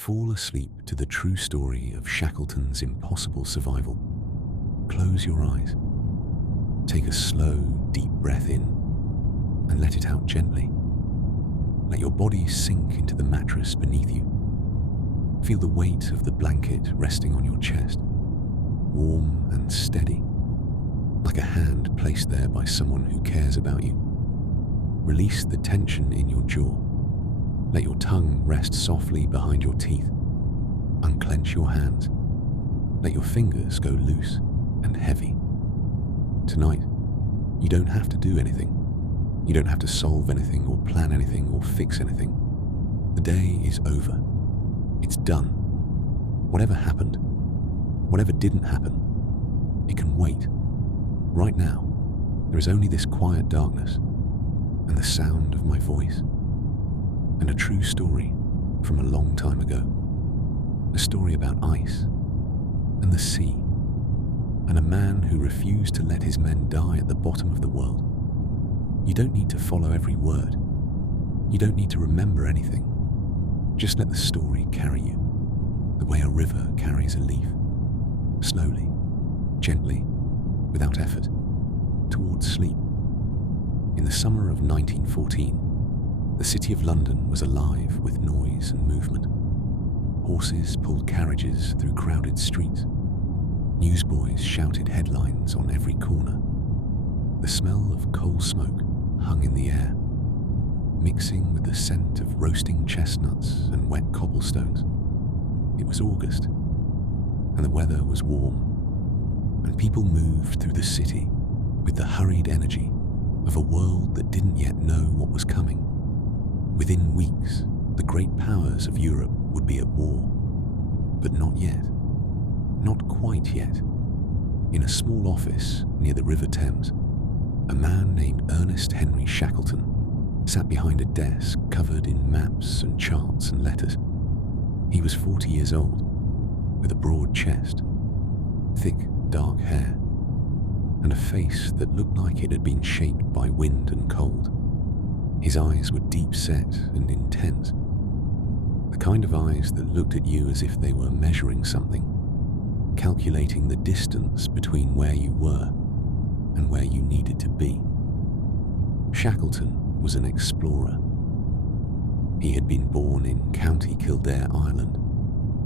Fall asleep to the true story of Shackleton's impossible survival. Close your eyes. Take a slow, deep breath in and let it out gently. Let your body sink into the mattress beneath you. Feel the weight of the blanket resting on your chest, warm and steady, like a hand placed there by someone who cares about you. Release the tension in your jaw. Let your tongue rest softly behind your teeth. Unclench your hands. Let your fingers go loose and heavy. Tonight, you don't have to do anything. You don't have to solve anything or plan anything or fix anything. The day is over. It's done. Whatever happened, whatever didn't happen, it can wait. Right now, there is only this quiet darkness and the sound of my voice and a true story from a long time ago. A story about ice and the sea and a man who refused to let his men die at the bottom of the world. You don't need to follow every word. You don't need to remember anything. Just let the story carry you, the way a river carries a leaf, slowly, gently, without effort, towards sleep. In the summer of 1914, the city of London was alive with noise and movement. Horses pulled carriages through crowded streets. Newsboys shouted headlines on every corner. The smell of coal smoke hung in the air, mixing with the scent of roasting chestnuts and wet cobblestones. It was August, and the weather was warm, and people moved through the city with the hurried energy of a world that didn't yet know what was coming. Within weeks, the great powers of Europe would be at war, but not yet. Not quite yet. In a small office near the River Thames, a man named Ernest Henry Shackleton sat behind a desk covered in maps and charts and letters. He was 40 years old, with a broad chest, thick dark hair, and a face that looked like it had been shaped by wind and cold. His eyes were deep set and intense, the kind of eyes that looked at you as if they were measuring something, calculating the distance between where you were and where you needed to be. Shackleton was an explorer. He had been born in County Kildare, Ireland,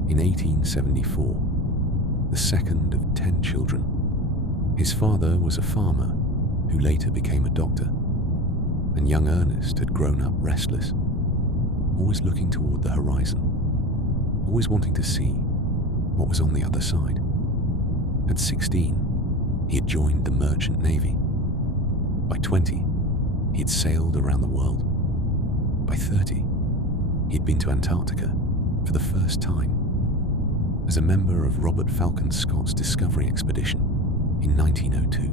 in 1874, the second of 10 children. His father was a farmer who later became a doctor, and young Ernest had grown up restless, always looking toward the horizon, always wanting to see what was on the other side. At 16, he had joined the Merchant Navy. By 20, he had sailed around the world. By 30, he had been to Antarctica for the first time as a member of Robert Falcon Scott's Discovery Expedition in 1902.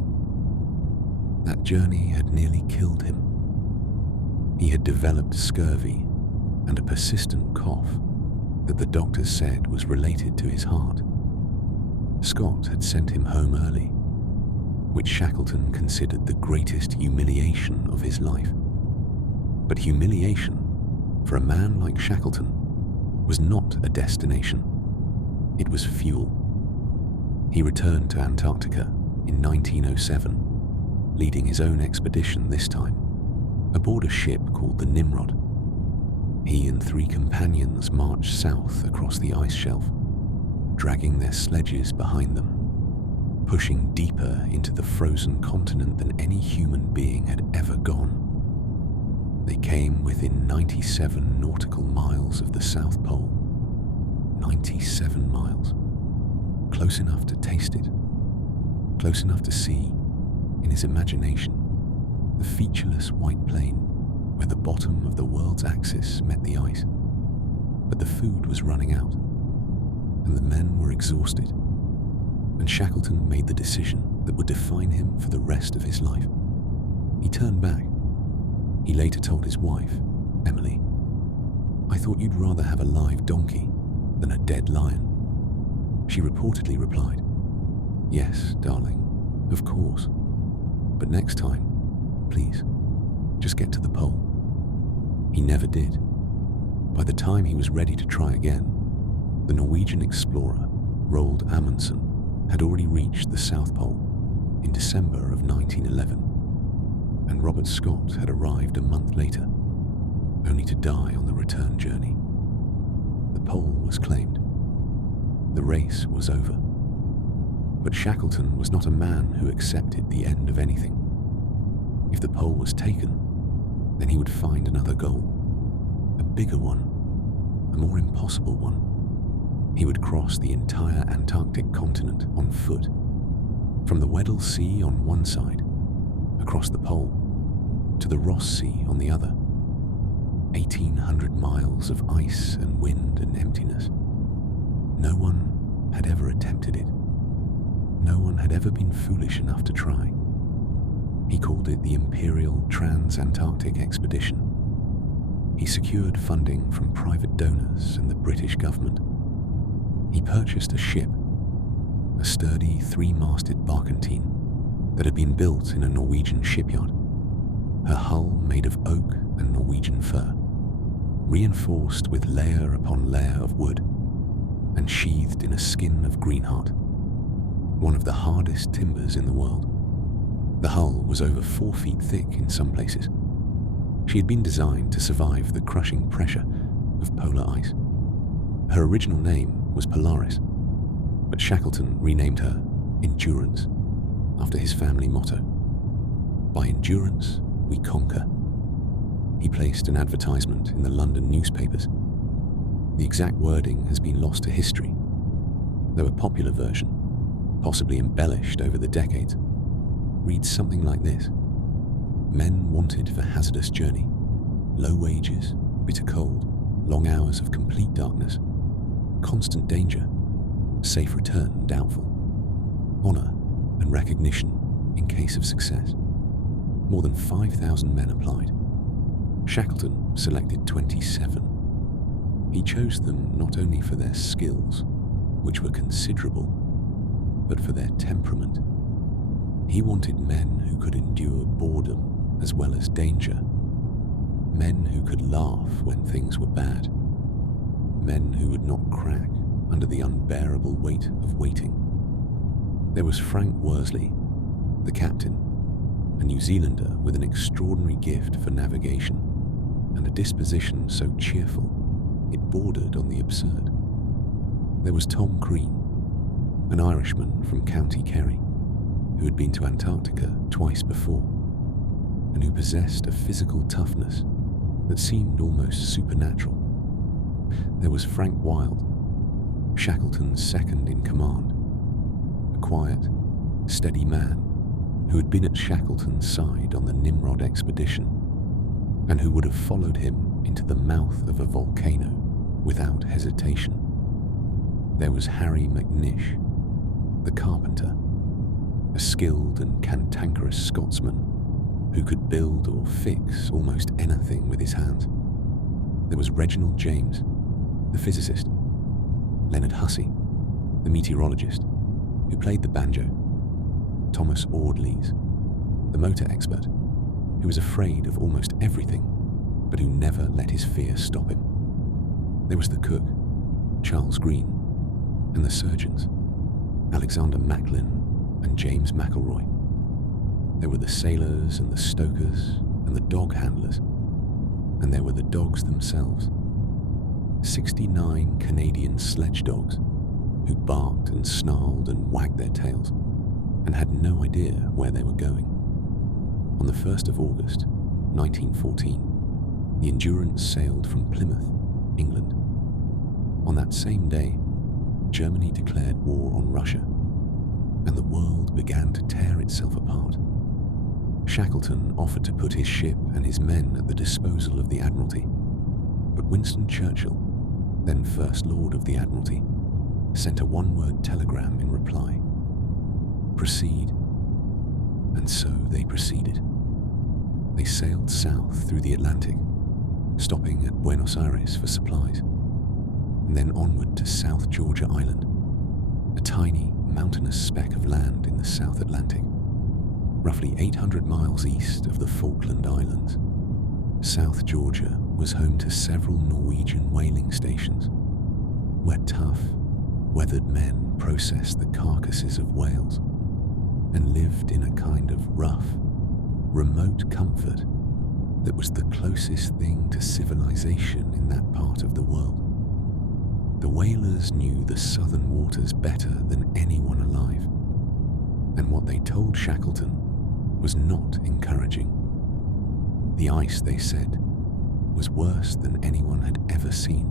That journey had nearly killed him. He had developed scurvy and a persistent cough that the doctors said was related to his heart. Scott had sent him home early, which Shackleton considered the greatest humiliation of his life. But humiliation, for a man like Shackleton, was not a destination. It was fuel. He returned to Antarctica in 1907, leading his own expedition this time, aboard a ship called the Nimrod. He and 3 companions marched south across the ice shelf, dragging their sledges behind them, pushing deeper into the frozen continent than any human being had ever gone. They came within 97 nautical miles of the South Pole. 97 miles. Close enough to taste it. Close enough to see, in his imagination, the featureless white plain where the bottom of the world's axis met the ice. But the food was running out, and the men were exhausted, and Shackleton made the decision that would define him for the rest of his life. He turned back. He later told his wife, Emily, "I thought you'd rather have a live donkey than a dead lion." She reportedly replied, "Yes, darling, of course. But next time, please, just get to the pole." He never did. By the time he was ready to try again, The Norwegian explorer Roald Amundsen had already reached the South Pole in December of 1911, and Robert Scott had arrived a month later, only to die on the return journey. The pole was claimed. The race was over. But Shackleton was not a man who accepted the end of anything. If the pole was taken, then he would find another goal, a bigger one, a more impossible one. He would cross the entire Antarctic continent on foot, from the Weddell Sea on one side, across the pole, to the Ross Sea on the other. 1,800 miles of ice and wind and emptiness. No one had ever attempted it. No one had ever been foolish enough to try. He called it the Imperial Trans-Antarctic Expedition. He secured funding from private donors and the British government. He purchased a ship, a sturdy 3-masted barkentine that had been built in a Norwegian shipyard, her hull made of oak and Norwegian fir, reinforced with layer upon layer of wood, and sheathed in a skin of greenheart, one of the hardest timbers in the world. The hull was over 4 feet thick in some places. She had been designed to survive the crushing pressure of polar ice. Her original name was Polaris, but Shackleton renamed her Endurance, after his family motto. By endurance, we conquer. He placed an advertisement in the London newspapers. The exact wording has been lost to history, though a popular version, possibly embellished over the decades, reads something like this: men wanted for hazardous journey, low wages, bitter cold, long hours of complete darkness, constant danger, safe return doubtful, honor and recognition in case of success. More than 5,000 men applied. Shackleton selected 27. He chose them not only for their skills, which were considerable, but for their temperament. He wanted men who could endure boredom as well as danger, men who could laugh when things were bad, men who would not crack under the unbearable weight of waiting. There was Frank Worsley, the captain, a New Zealander with an extraordinary gift for navigation and a disposition so cheerful it bordered on the absurd. There was Tom Crean, an Irishman from County Kerry, who had been to Antarctica twice before, and who possessed a physical toughness that seemed almost supernatural. There was Frank Wild, Shackleton's second in command, a quiet, steady man who had been at Shackleton's side on the Nimrod expedition, and who would have followed him into the mouth of a volcano without hesitation. There was Harry McNish, the carpenter, a skilled and cantankerous Scotsman who could build or fix almost anything with his hands. There was Reginald James, the physicist, Leonard Hussey, the meteorologist, who played the banjo, Thomas Audleys, the motor expert, who was afraid of almost everything, but who never let his fear stop him. There was the cook, Charles Green, and the surgeons, Alexander Macklin and James McElroy. There were the sailors and the stokers and the dog handlers, and there were the dogs themselves. 69 Canadian sledge dogs who barked and snarled and wagged their tails and had no idea where they were going. On the 1st of August, 1914, the Endurance sailed from Plymouth, England. On that same day, Germany declared war on Russia, and the world began to tear itself apart. Shackleton offered to put his ship and his men at the disposal of the Admiralty, but Winston Churchill, then First Lord of the Admiralty, sent a one-word telegram in reply: proceed. And so they proceeded. They sailed south through the Atlantic, stopping at Buenos Aires for supplies, and then onward to South Georgia Island, a tiny mountainous speck of land in the South Atlantic, roughly 800 miles east of the Falkland Islands. South Georgia was home to several Norwegian whaling stations, where tough, weathered men processed the carcasses of whales and lived in a kind of rough, remote comfort that was the closest thing to civilization in that part of the world. The whalers knew the southern waters better than anyone alive, and what they told Shackleton was not encouraging. The ice, they said, was worse than anyone had ever seen.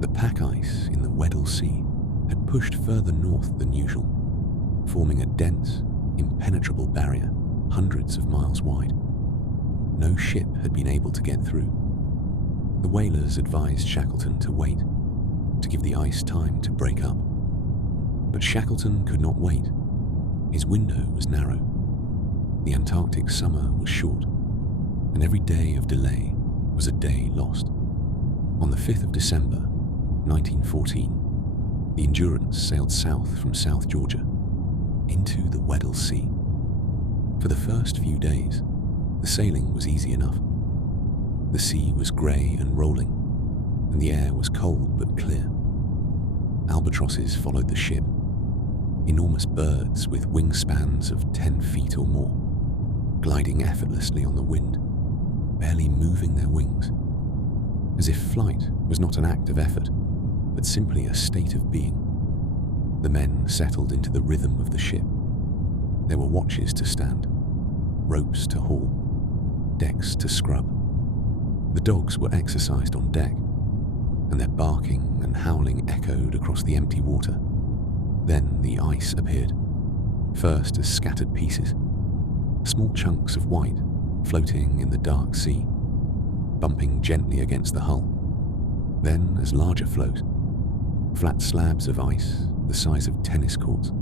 The pack ice in the Weddell Sea had pushed further north than usual, forming a dense, impenetrable barrier hundreds of miles wide. No ship had been able to get through. The whalers advised Shackleton to wait, to give the ice time to break up. But Shackleton could not wait. His window was narrow. The Antarctic summer was short, and every day of delay was a day lost. On the 5th of December, 1914, the Endurance sailed south from South Georgia into the Weddell Sea. For the first few days, the sailing was easy enough. The sea was grey and rolling, and the air was cold but clear. Albatrosses followed the ship, enormous birds with wingspans of 10 feet or more, gliding effortlessly on the wind, barely moving their wings, as if flight was not an act of effort, but simply a state of being. The men settled into the rhythm of the ship. There were watches to stand, ropes to haul, decks to scrub. The dogs were exercised on deck, and their barking and howling echoed across the empty water. Then the ice appeared, first as scattered pieces, small chunks of white floating in the dark sea, bumping gently against the hull. Then as larger floes, flat slabs of ice the size of tennis courts,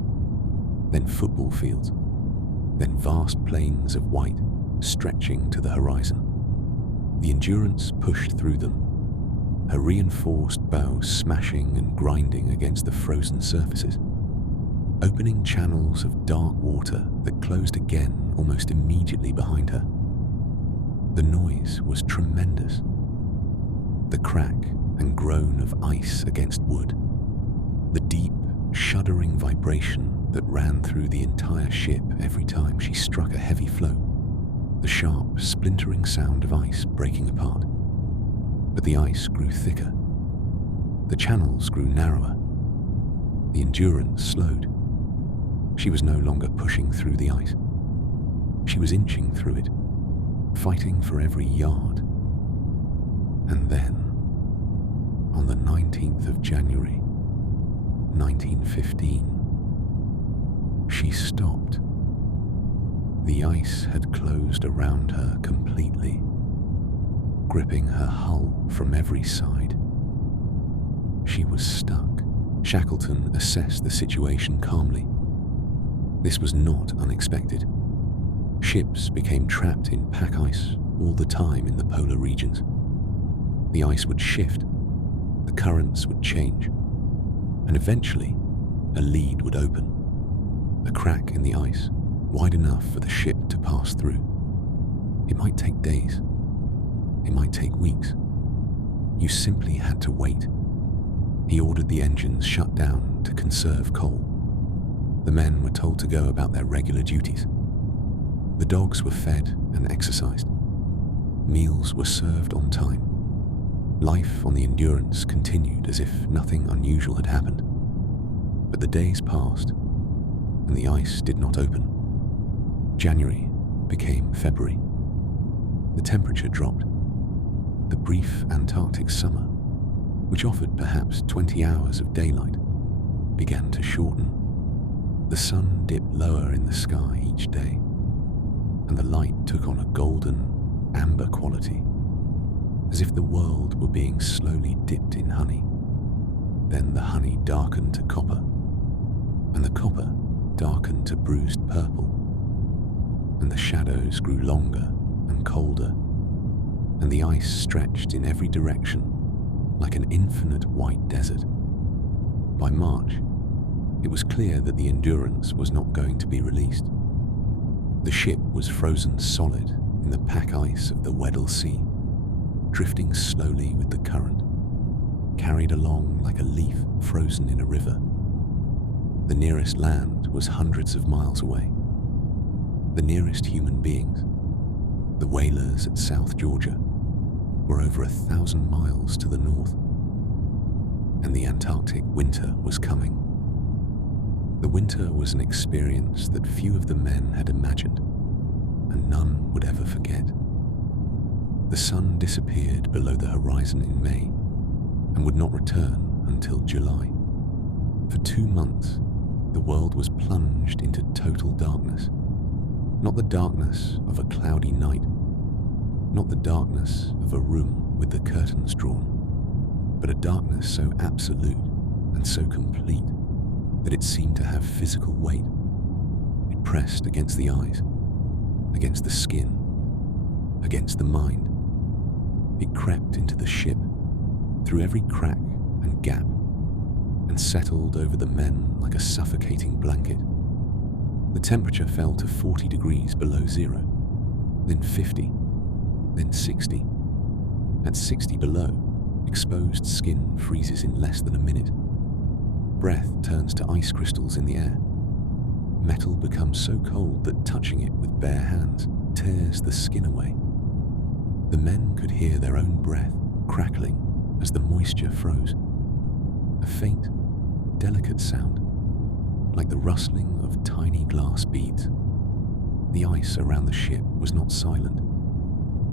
then football fields, then vast plains of white stretching to the horizon. The Endurance pushed through them, her reinforced bow smashing and grinding against the frozen surfaces, opening channels of dark water that closed again almost immediately behind her. The noise was tremendous. The crack and groan of ice against wood, the deep, shuddering vibration that ran through the entire ship every time she struck a heavy floe, the sharp, splintering sound of ice breaking apart. But the ice grew thicker. The channels grew narrower. The Endurance slowed. She was no longer pushing through the ice. She was inching through it, fighting for every yard. And then, on the 19th of January, 1915, she stopped. The ice had closed around her completely, gripping her hull from every side. She was stuck. Shackleton assessed the situation calmly. This was not unexpected. Ships became trapped in pack ice all the time in the polar regions. The ice would shift, the currents would change, and eventually a lead would open, a crack in the ice wide enough for the ship to pass through. It might take days, it might take weeks. You simply had to wait. He ordered the engines shut down to conserve coal. The men were told to go about their regular duties. The dogs were fed and exercised. Meals were served on time. Life on the Endurance continued as if nothing unusual had happened. But the days passed, and the ice did not open. January became February. The temperature dropped. The brief Antarctic summer, which offered perhaps 20 hours of daylight, began to shorten. The sun dipped lower in the sky each day, and the light took on a golden, amber quality, as if the world were being slowly dipped in honey. Then the honey darkened to copper, and the copper darkened to bruised purple, and the shadows grew longer and colder, and the ice stretched in every direction like an infinite white desert. By March, it was clear that the Endurance was not going to be released. The ship was frozen solid in the pack ice of the Weddell Sea, drifting slowly with the current. carried along like a leaf frozen in a river. The nearest land was hundreds of miles away. The nearest human beings, the whalers at South Georgia, were over 1,000 miles to the north. And the Antarctic winter was coming. The winter was an experience that few of the men had imagined, and none would ever forget. The sun disappeared below the horizon in May and would not return until July. For 2 months, the world was plunged into total darkness. Not the darkness of a cloudy night, not the darkness of a room with the curtains drawn, but a darkness so absolute and so complete that it seemed to have physical weight. It pressed against the eyes, against the skin, against the mind. It crept into the ship, through every crack and gap, and settled over the men like a suffocating blanket. The temperature fell to 40 degrees below zero, then 50, then 60. At 60 below, exposed skin freezes in less than a minute. Breath turns to ice crystals in the air. Metal becomes so cold that touching it with bare hands tears the skin away. The men could hear their own breath crackling as the moisture froze. A faint, delicate sound, like the rustling of tiny glass beads. The ice around the ship was not silent.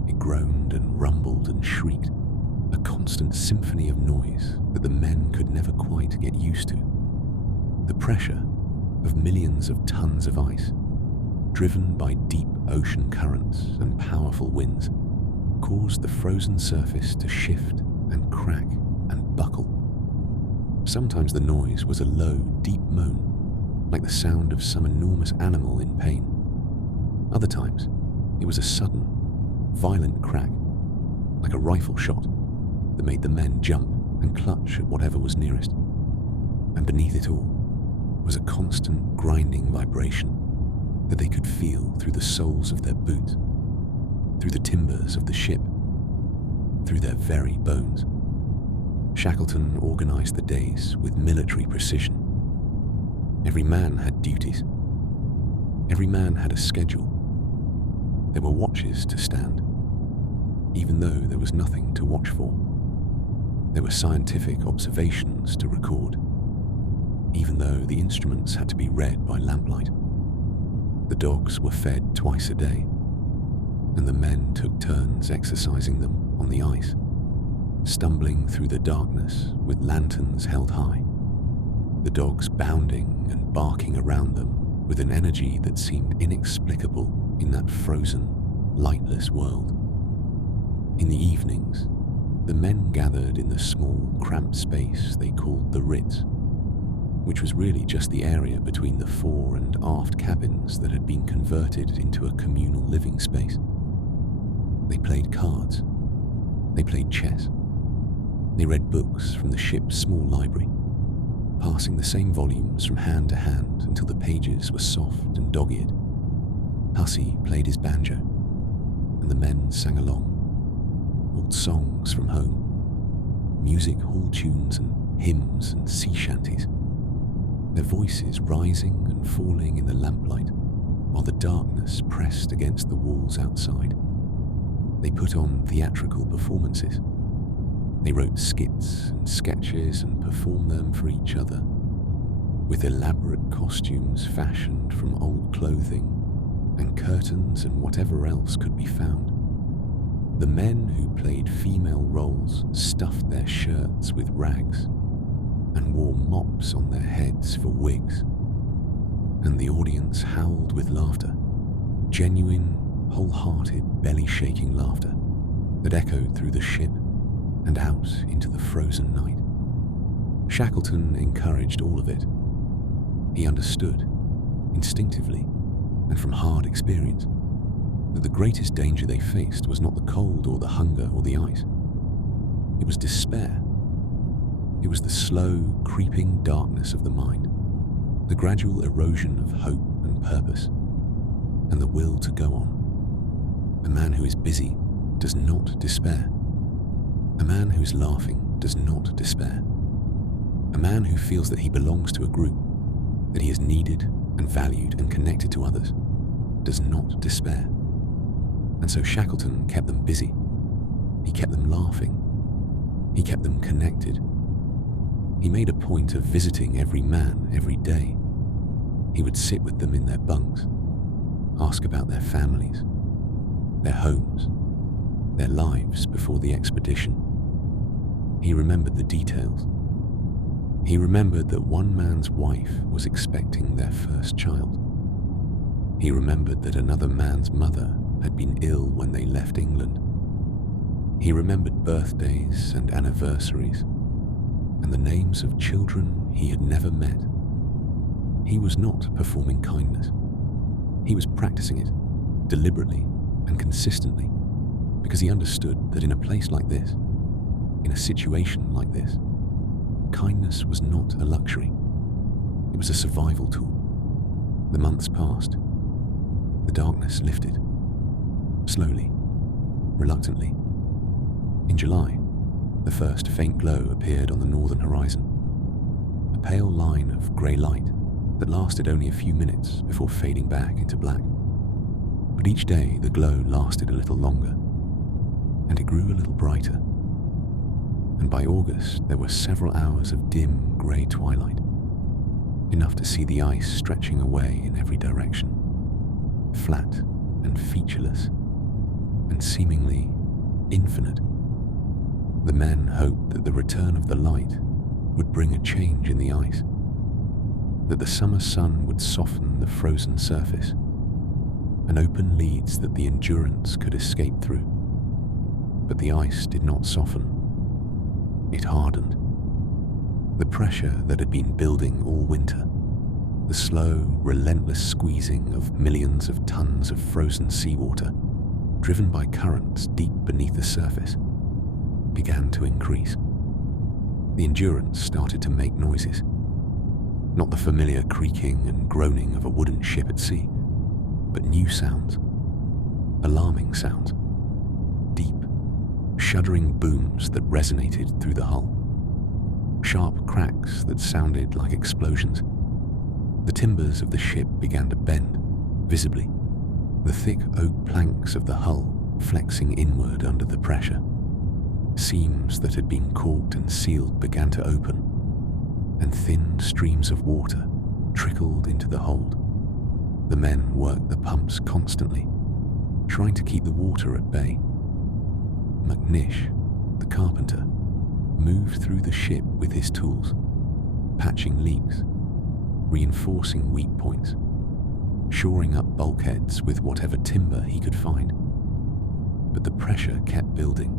It groaned and rumbled and shrieked, a constant symphony of noise that the men could never quite get used to. The pressure of millions of tons of ice, driven by deep ocean currents and powerful winds, caused the frozen surface to shift and crack and buckle. Sometimes the noise was a low, deep moan, like the sound of some enormous animal in pain. Other times, it was a sudden, violent crack, like a rifle shot, that made the men jump and clutch at whatever was nearest. And beneath it all was a constant grinding vibration that they could feel through the soles of their boots, through the timbers of the ship, through their very bones. Shackleton organized the days with military precision. Every man had duties. Every man had a schedule. There were watches to stand, even though there was nothing to watch for. There were scientific observations to record, even though the instruments had to be read by lamplight. The dogs were fed twice a day, and the men took turns exercising them on the ice, stumbling through the darkness with lanterns held high, the dogs bounding and barking around them with an energy that seemed inexplicable in that frozen, lightless world. In the evenings, the men gathered in the small, cramped space they called the Ritz, which was really just the area between the fore and aft cabins that had been converted into a communal living space. They played cards. They played chess. They read books from the ship's small library, passing the same volumes from hand to hand until the pages were soft and dog-eared. Hussey played his banjo, and the men sang along. Old songs from home, music hall tunes and hymns and sea shanties, their voices rising and falling in the lamplight while the darkness pressed against the walls outside. They put on theatrical performances. They wrote skits and sketches and performed them for each other, with elaborate costumes fashioned from old clothing and curtains and whatever else could be found. The men who played female roles stuffed their shirts with rags and wore mops on their heads for wigs, and the audience howled with laughter, genuine, wholehearted, belly-shaking laughter that echoed through the ship and out into the frozen night. Shackleton encouraged all of it. He understood, instinctively and from hard experience, that the greatest danger they faced was not the cold or the hunger or the ice. It was despair. It was the slow, creeping darkness of the mind, the gradual erosion of hope and purpose, and the will to go on. A man who is busy does not despair. A man who is laughing does not despair. A man who feels that he belongs to a group, that he is needed and valued and connected to others, does not despair. And so Shackleton kept them busy. He kept them laughing. He kept them connected. He made a point of visiting every man every day. He would sit with them in their bunks, ask about their families, their homes, their lives before the expedition. He remembered the details. He remembered that one man's wife was expecting their first child. He remembered that another man's mother had been ill when they left England. He remembered birthdays and anniversaries and the names of children he had never met. He was not performing kindness. He was practicing it deliberately and consistently because he understood that in a place like this, in a situation like this, kindness was not a luxury. It was a survival tool. The months passed. The darkness lifted. Slowly, reluctantly. In July, the first faint glow appeared on the northern horizon. A pale line of grey light that lasted only a few minutes before fading back into black. But each day the glow lasted a little longer, and it grew a little brighter. And by August there were several hours of dim grey twilight, enough to see the ice stretching away in every direction, flat and featureless, and seemingly infinite. The men hoped that the return of the light would bring a change in the ice, that the summer sun would soften the frozen surface and open leads that the Endurance could escape through. But the ice did not soften. It hardened. The pressure that had been building all winter, the slow, relentless squeezing of millions of tons of frozen seawater, driven by currents deep beneath the surface, began to increase. The Endurance started to make noises. Not the familiar creaking and groaning of a wooden ship at sea, but new sounds, alarming sounds, deep, shuddering booms that resonated through the hull, sharp cracks that sounded like explosions. The timbers of the ship began to bend, visibly, the thick oak planks of the hull flexing inward under the pressure. Seams that had been caulked and sealed began to open, and thin streams of water trickled into the hold. The men worked the pumps constantly, trying to keep the water at bay. McNish, the carpenter, moved through the ship with his tools, patching leaks, reinforcing weak points, shoring up bulkheads with whatever timber he could find. But the pressure kept building.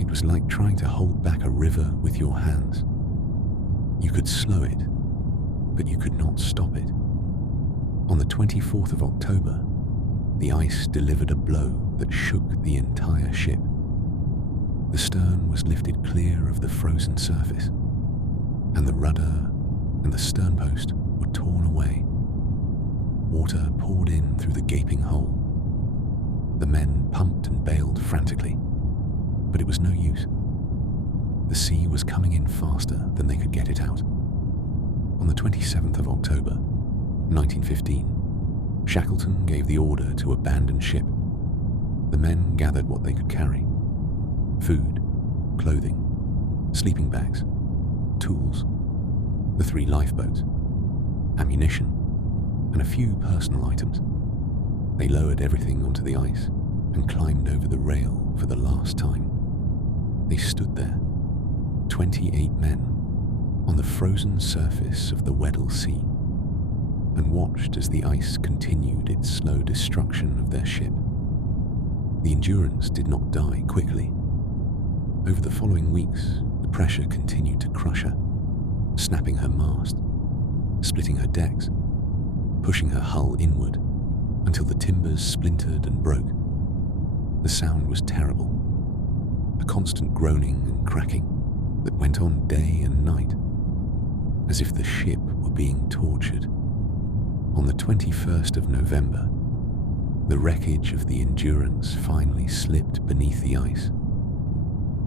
It was like trying to hold back a river with your hands. You could slow it, but you could not stop it. On the 24th of October, the ice delivered a blow that shook the entire ship. The stern was lifted clear of the frozen surface, and the rudder and the sternpost were torn away. Water poured in through the gaping hole. The men pumped and bailed frantically, but it was no use. The sea was coming in faster than they could get it out. On the 27th of October, 1915, Shackleton gave the order to abandon ship. The men gathered what they could carry: food, clothing, sleeping bags, tools, the 3 lifeboats, ammunition, and a few personal items. They lowered everything onto the ice and climbed over the rail for the last time. They stood there, 28 men, on the frozen surface of the Weddell Sea, and watched as the ice continued its slow destruction of their ship. The Endurance did not die quickly. Over the following weeks, the pressure continued to crush her, snapping her mast, splitting her decks, pushing her hull inward until the timbers splintered and broke. The sound was terrible, a constant groaning and cracking that went on day and night, as if the ship were being tortured. On the 21st of November, the wreckage of the Endurance finally slipped beneath the ice,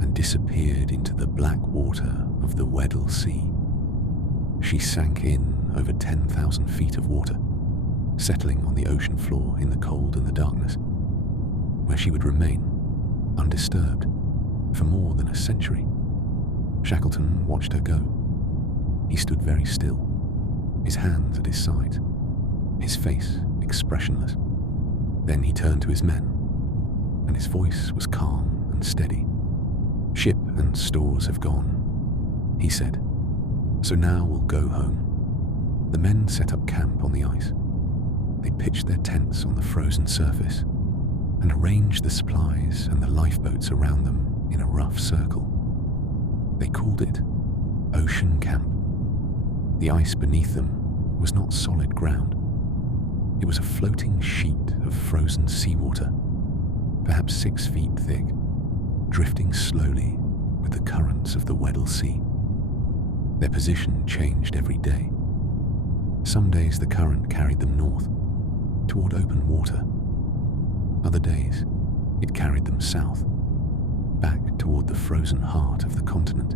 and disappeared into the black water of the Weddell Sea. She sank in over 10,000 feet of water, settling on the ocean floor in the cold and the darkness, where she would remain undisturbed for more than a century. Shackleton watched her go. He stood very still, his hands at his sides, his face expressionless. Then he turned to his men, and his voice was calm and steady. "Ship and stores have gone," he said. "So now we'll go home." The men set up camp on the ice. They pitched their tents on the frozen surface and arranged the supplies and the lifeboats around them in a rough circle. They called it Ocean Camp. The ice beneath them was not solid ground. It was a floating sheet of frozen seawater, perhaps 6 feet thick, drifting slowly with the currents of the Weddell Sea. Their position changed every day. Some days the current carried them north, toward open water. Other days it carried them south, back toward the frozen heart of the continent.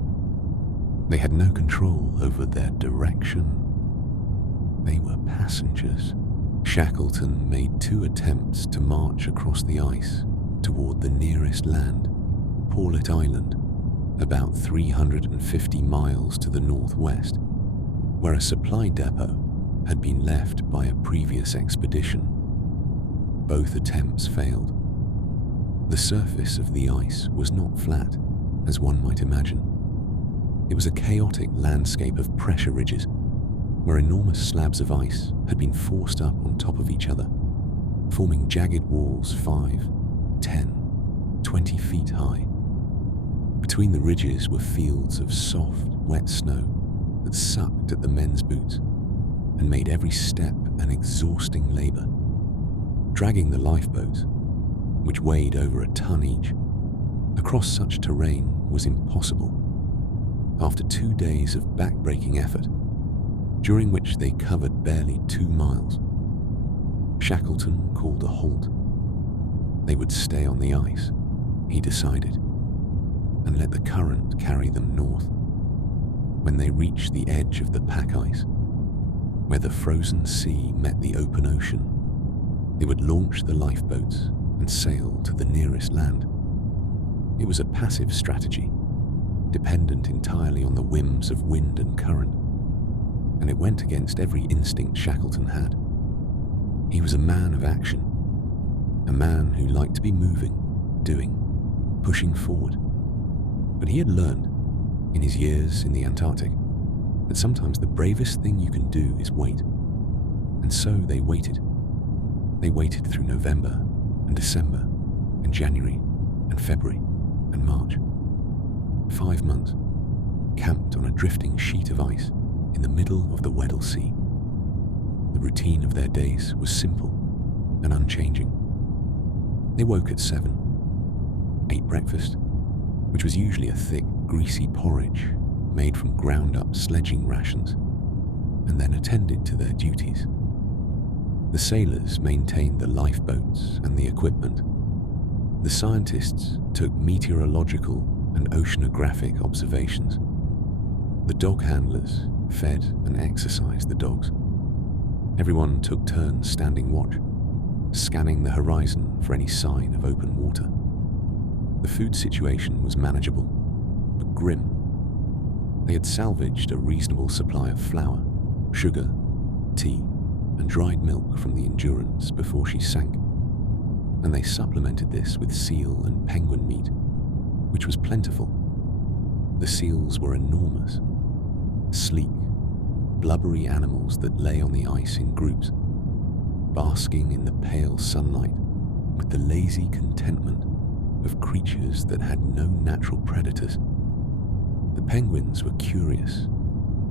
They had no control over their direction. They were passengers. Shackleton made 2 attempts to march across the ice toward the nearest land, Paulet Island, about 350 miles to the northwest, where a supply depot had been left by a previous expedition. Both attempts failed. The surface of the ice was not flat, as one might imagine. It was a chaotic landscape of pressure ridges, where enormous slabs of ice had been forced up on top of each other, forming jagged walls 5, 10, 20 feet high. Between the ridges were fields of soft, wet snow that sucked at the men's boots and made every step an exhausting labor. Dragging the lifeboats, which weighed over a ton each, across such terrain was impossible. After 2 days of back-breaking effort, during which they covered barely 2 miles, Shackleton called a halt. They would stay on the ice, he decided, and let the current carry them north. When they reached the edge of the pack ice, where the frozen sea met the open ocean, they would launch the lifeboats and sail to the nearest land. It was a passive strategy, dependent entirely on the whims of wind and current, and it went against every instinct Shackleton had. He was a man of action, a man who liked to be moving, doing, pushing forward. But he had learned, in his years in the Antarctic, that sometimes the bravest thing you can do is wait. And so they waited. They waited through November and December and January and February and March. 5 months, camped on a drifting sheet of ice in the middle of the Weddell Sea. The routine of their days was simple and unchanging. They woke at 7, ate breakfast, which was usually a thick, greasy porridge made from ground-up sledging rations, and then attended to their duties. The sailors maintained the lifeboats and the equipment. The scientists took meteorological and oceanographic observations. The dog handlers fed and exercised the dogs. Everyone took turns standing watch, scanning the horizon for any sign of open water. The food situation was manageable, but grim. They had salvaged a reasonable supply of flour, sugar, tea, and dried milk from the Endurance before she sank, and they supplemented this with seal and penguin meat, which was plentiful. The seals were enormous, sleek, blubbery animals that lay on the ice in groups, basking in the pale sunlight with the lazy contentment of creatures that had no natural predators. The penguins were curious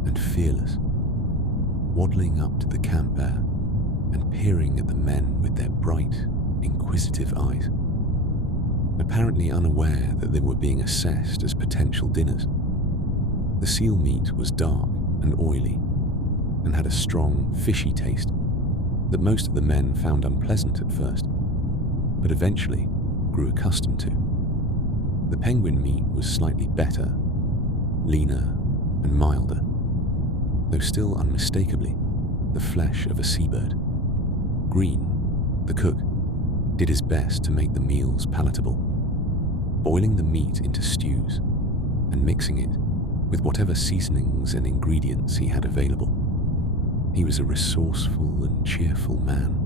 and fearless, waddling up to the camp air and peering at the men with their bright, inquisitive eyes, apparently unaware that they were being assessed as potential dinners. The seal meat was dark and oily and had a strong, fishy taste that most of the men found unpleasant at first, but eventually grew accustomed to. The penguin meat was slightly better, leaner and milder, though still unmistakably the flesh of a seabird. Green, the cook, did his best to make the meals palatable, boiling the meat into stews and mixing it with whatever seasonings and ingredients he had available. He was a resourceful and cheerful man,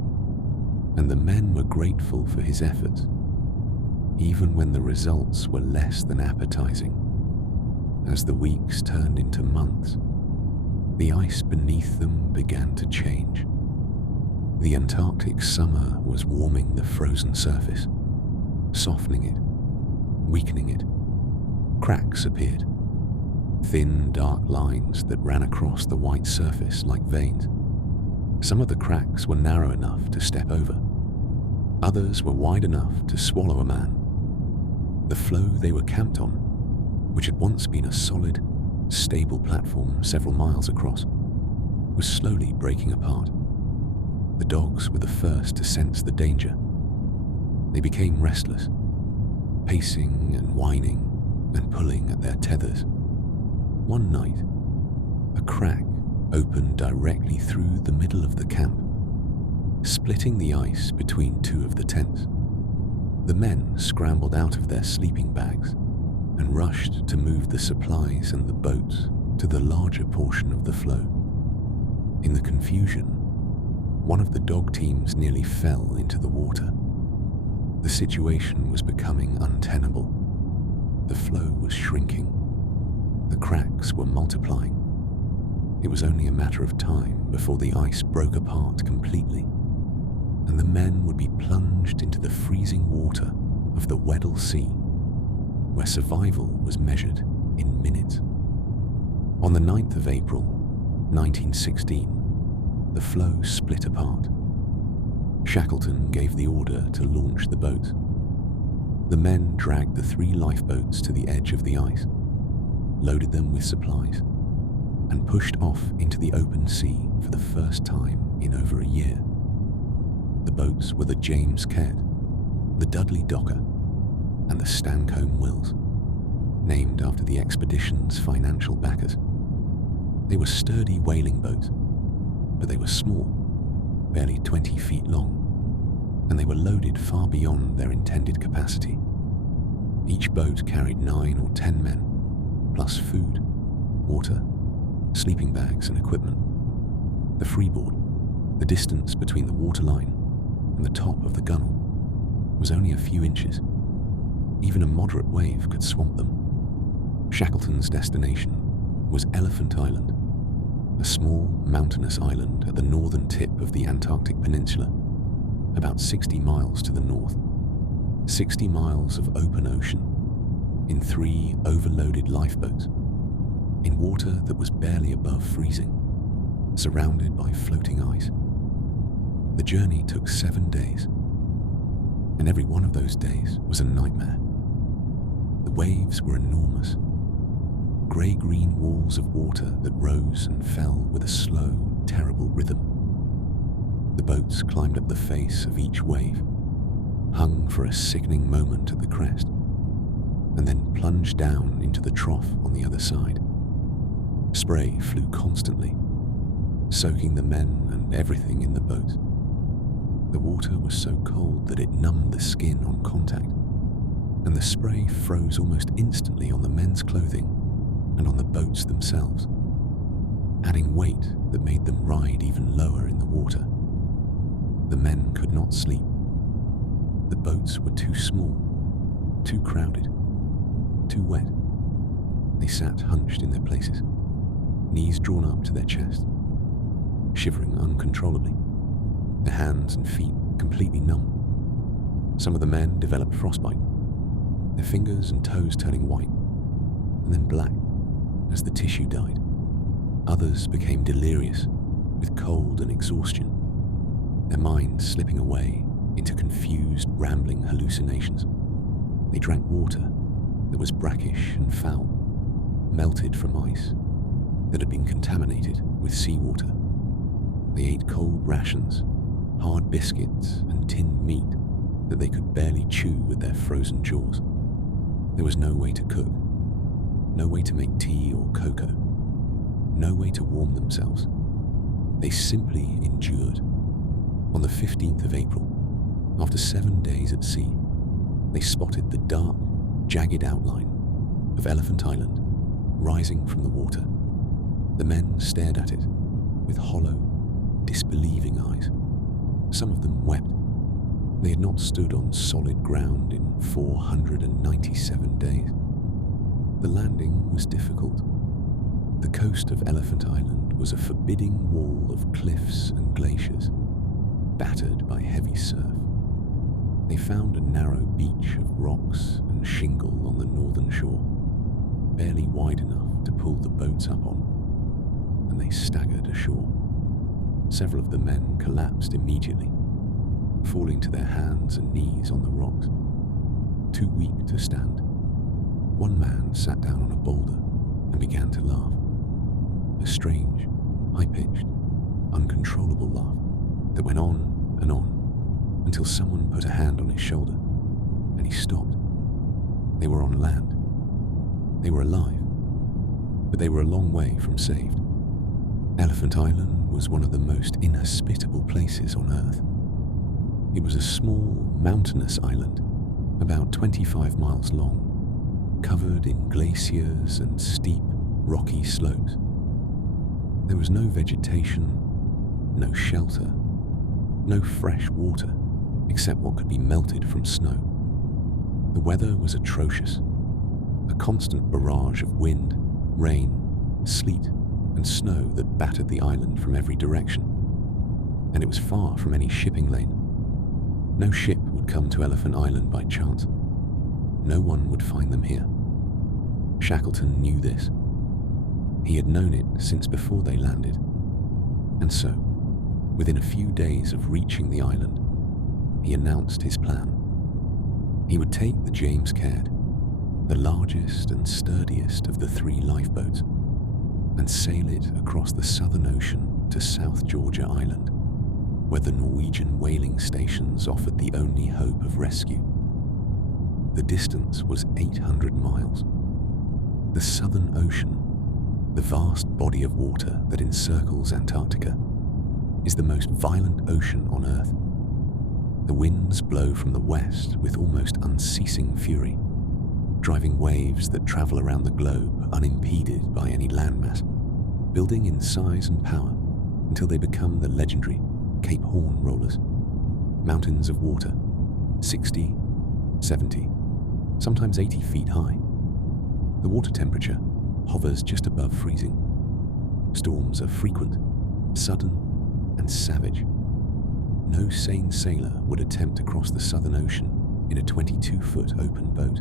and the men were grateful for his efforts, even when the results were less than appetizing. As the weeks turned into months, the ice beneath them began to change. The Antarctic summer was warming the frozen surface, softening it, weakening it. Cracks appeared, thin, dark lines that ran across the white surface like veins. Some of the cracks were narrow enough to step over. Others were wide enough to swallow a man. The floe they were camped on, which had once been a solid, stable platform several miles across, was slowly breaking apart. The dogs were the first to sense the danger. They became restless, pacing and whining and pulling at their tethers. One night, a crack opened directly through the middle of the camp, splitting the ice between two of the tents. The men scrambled out of their sleeping bags and rushed to move the supplies and the boats to the larger portion of the floe. In the confusion, one of the dog teams nearly fell into the water. The situation was becoming untenable. The floe was shrinking. The cracks were multiplying. It was only a matter of time before the ice broke apart completely, and the men would be plunged into the freezing water of the Weddell Sea, where survival was measured in minutes. On the 9th of April, 1916, the floe split apart. Shackleton gave the order to launch the boats. The men dragged the 3 lifeboats to the edge of the ice, loaded them with supplies, and pushed off into the open sea for the first time in over a year. The boats were the James Caird, the Dudley Docker, and the Stancomb Wills, named after the expedition's financial backers. They were sturdy whaling boats, but they were small, barely 20 feet long, and they were loaded far beyond their intended capacity. Each boat carried 9 or 10 men, plus food, water, sleeping bags and equipment. The freeboard, the distance between the waterline and the top of the gunwale, was only a few inches. Even a moderate wave could swamp them. Shackleton's destination was Elephant Island, a small mountainous island at the northern tip of the Antarctic Peninsula, about 60 miles to the north. 60 miles of open ocean, in 3 overloaded lifeboats, in water that was barely above freezing, surrounded by floating ice. The journey took 7 days, and every one of those days was a nightmare. The waves were enormous, grey-green walls of water that rose and fell with a slow, terrible rhythm. The boats climbed up the face of each wave, hung for a sickening moment at the crest, and then plunged down into the trough on the other side. Spray flew constantly, soaking the men and everything in the boat. The water was so cold that it numbed the skin on contact, and the spray froze almost instantly on the men's clothing and on the boats themselves, adding weight that made them ride even lower in the water. The men could not sleep. The boats were too small, too crowded, too wet. They sat hunched in their places, knees drawn up to their chest, shivering uncontrollably, their hands and feet completely numb. Some of the men developed frostbite, their fingers and toes turning white, and then black as the tissue died. Others became delirious with cold and exhaustion, their minds slipping away into confused, rambling hallucinations. They drank water that was brackish and foul, melted from ice that had been contaminated with seawater. They ate cold rations, hard biscuits and tinned meat that they could barely chew with their frozen jaws. There was no way to cook, no way to make tea or cocoa, no way to warm themselves. They simply endured. On the 15th of April, after 7 days at sea, they spotted the dark, jagged outline of Elephant Island rising from the water. The men stared at it with hollow, disbelieving eyes. Some of them wept. They had not stood on solid ground in 497 days. The landing was difficult. The coast of Elephant Island was a forbidding wall of cliffs and glaciers, battered by heavy surf. They found a narrow beach of rocks and shingle on the northern shore, barely wide enough to pull the boats up on, and they staggered ashore. Several of the men collapsed immediately, falling to their hands and knees on the rocks, too weak to stand. One man sat down on a boulder and began to laugh, a strange, high-pitched, uncontrollable laugh that went on and on until someone put a hand on his shoulder and he stopped. They were on land. They were alive, but they were a long way from saved. Elephant Island was one of the most inhospitable places on Earth. It was a small, mountainous island, about 25 miles long, covered in glaciers and steep, rocky slopes. There was no vegetation, no shelter, no fresh water, except what could be melted from snow. The weather was atrocious, a constant barrage of wind, rain, sleet, and snow that battered the island from every direction. And it was far from any shipping lane. No ship would come to Elephant Island by chance. No one would find them here. Shackleton knew this. He had known it since before they landed. And so, within a few days of reaching the island, he announced his plan. He would take the James Caird, the largest and sturdiest of the 3 lifeboats, and sail it across the Southern Ocean to South Georgia Island, where the Norwegian whaling stations offered the only hope of rescue. The distance was 800 miles. The Southern Ocean, the vast body of water that encircles Antarctica, is the most violent ocean on Earth. The winds blow from the west with almost unceasing fury, driving waves that travel around the globe unimpeded by any landmass, building in size and power until they become the legendary Cape Horn rollers, mountains of water, 60, 70, sometimes 80 feet high. The water temperature hovers just above freezing. Storms are frequent, sudden, and savage. No sane sailor would attempt to cross the Southern Ocean in a 22-foot open boat.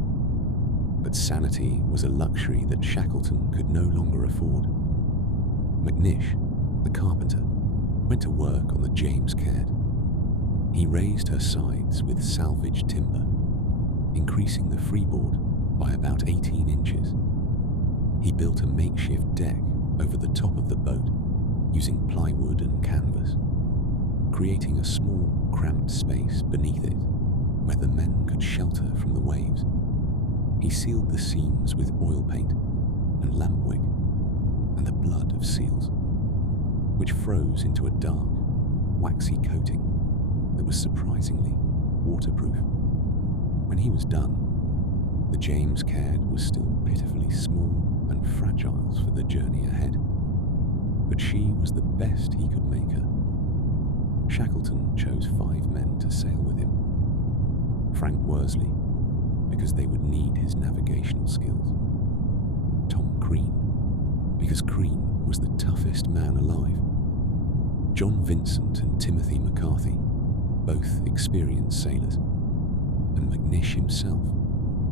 But sanity was a luxury that Shackleton could no longer afford. McNish, the carpenter, went to work on the James Caird. He raised her sides with salvaged timber, increasing the freeboard by about 18 inches. He built a makeshift deck over the top of the boat using plywood and canvas, creating a small, cramped space beneath it where the men could shelter from the waves. He sealed the seams with oil paint and lampwick and the blood of seals, which froze into a dark, waxy coating that was surprisingly waterproof. When he was done, the James Caird was still pitifully small and fragile for the journey ahead, but she was the best he could make her. Shackleton chose 5 men to sail with him. Frank Worsley, because they would need his navigational skills. Tom Crean, because Crean was the toughest man alive. John Vincent and Timothy McCarthy, both experienced sailors. And McNish himself,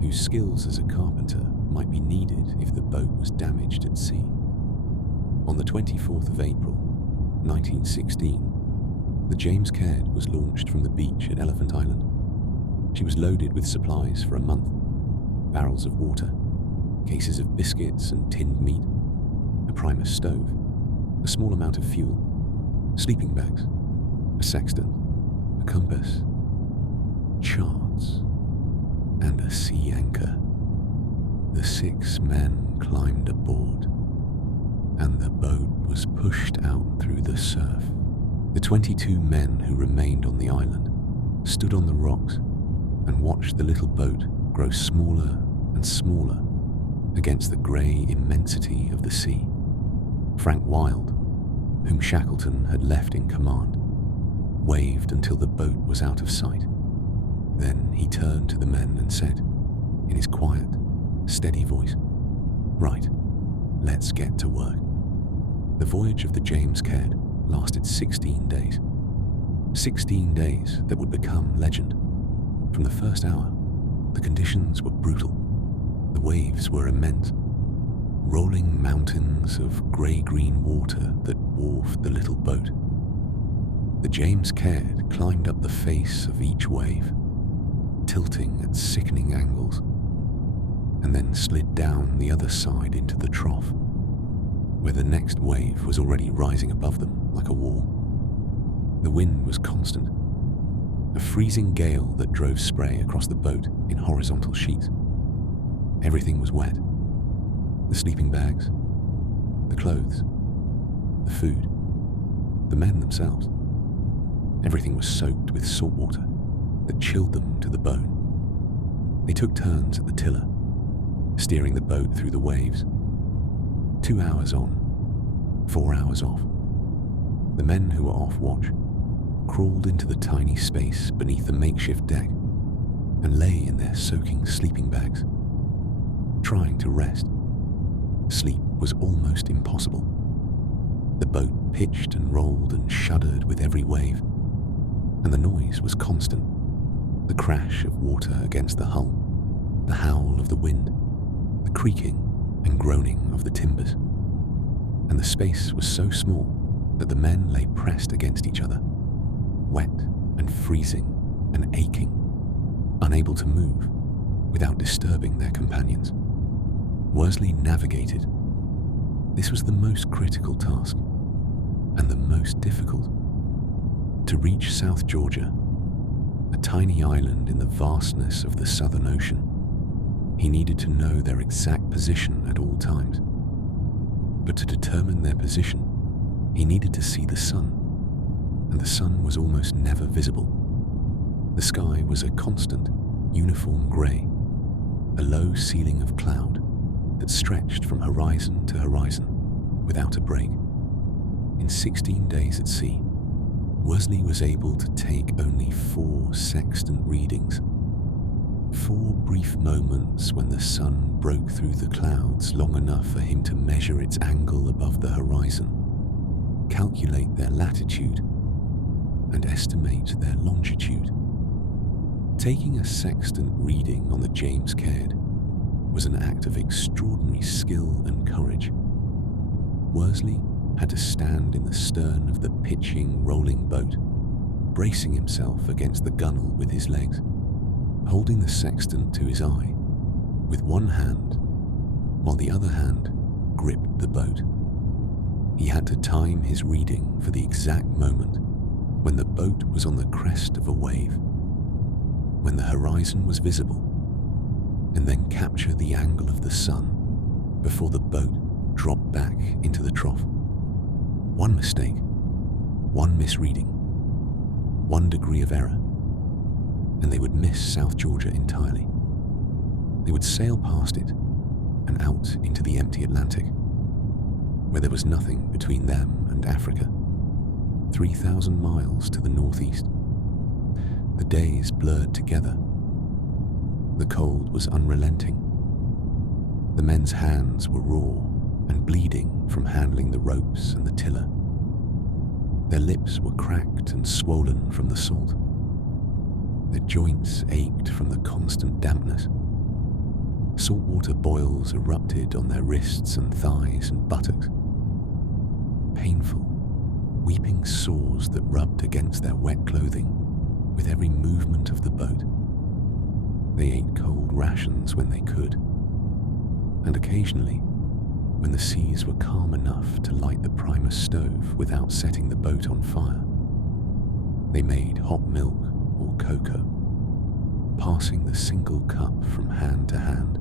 whose skills as a carpenter might be needed if the boat was damaged at sea. On the 24th of April, 1916, the James Caird was launched from the beach at Elephant Island. She was loaded with supplies for a month: barrels of water, cases of biscuits and tinned meat, a Primus stove, a small amount of fuel, sleeping bags, a sextant, a compass, charts, and a sea anchor. The 6 men climbed aboard, and the boat was pushed out through the surf. The 22 men who remained on the island stood on the rocks and watched the little boat grow smaller and smaller against the grey immensity of the sea. Frank Wild, whom Shackleton had left in command, waved until the boat was out of sight. Then he turned to the men and said, in his quiet, steady voice, "Right, let's get to work." The voyage of the James Caird lasted 16 days. 16 days that would become legend. From the first hour, the conditions were brutal. The waves were immense, rolling mountains of grey-green water that dwarfed the little boat. The James Caird climbed up the face of each wave, tilting at sickening angles, and then slid down the other side into the trough, where the next wave was already rising above them like a wall. The wind was constant, a freezing gale that drove spray across the boat in horizontal sheets. Everything was wet. The sleeping bags, the clothes, the food, the men themselves. Everything was soaked with salt water that chilled them to the bone. They took turns at the tiller, steering the boat through the waves. 2 hours on, 4 hours off. The men who were off watch crawled into the tiny space beneath the makeshift deck and lay in their soaking sleeping bags, trying to rest. Sleep was almost impossible. The boat pitched and rolled and shuddered with every wave, and the noise was constant. The crash of water against the hull, the howl of the wind, the creaking and groaning of the timbers. And the space was so small that the men lay pressed against each other, wet and freezing and aching, unable to move without disturbing their companions. Worsley navigated. This was the most critical task and the most difficult. To reach South Georgia, a tiny island in the vastness of the Southern Ocean, he needed to know their exact position at all times. But to determine their position, he needed to see the sun, and the sun was almost never visible. The sky was a constant, uniform grey, a low ceiling of cloud that stretched from horizon to horizon without a break. In 16 days at sea, Worsley was able to take only 4 sextant readings. 4 brief moments when the sun broke through the clouds long enough for him to measure its angle above the horizon, calculate their latitude, and estimate their longitude. Taking a sextant reading on the James Caird was an act of extraordinary skill and courage. Worsley had to stand in the stern of the pitching, rolling boat, bracing himself against the gunwale with his legs, holding the sextant to his eye with one hand, while the other hand gripped the boat. He had to time his reading for the exact moment when the boat was on the crest of a wave, when the horizon was visible, and then capture the angle of the sun before the boat dropped back into the trough. One mistake, one misreading, 1 degree of error, and they would miss South Georgia entirely. They would sail past it and out into the empty Atlantic, where there was nothing between them and Africa, 3,000 miles to the northeast. The days blurred together. The cold was unrelenting. The men's hands were raw and bleeding from handling the ropes and the tiller. Their lips were cracked and swollen from the salt. Their joints ached from the constant dampness. Saltwater boils erupted on their wrists and thighs and buttocks. Painful, weeping sores that rubbed against their wet clothing with every movement of the boat. They ate cold rations when they could, and occasionally, when the seas were calm enough to light the Primus stove without setting the boat on fire, they made hot milk or cocoa, passing the single cup from hand to hand.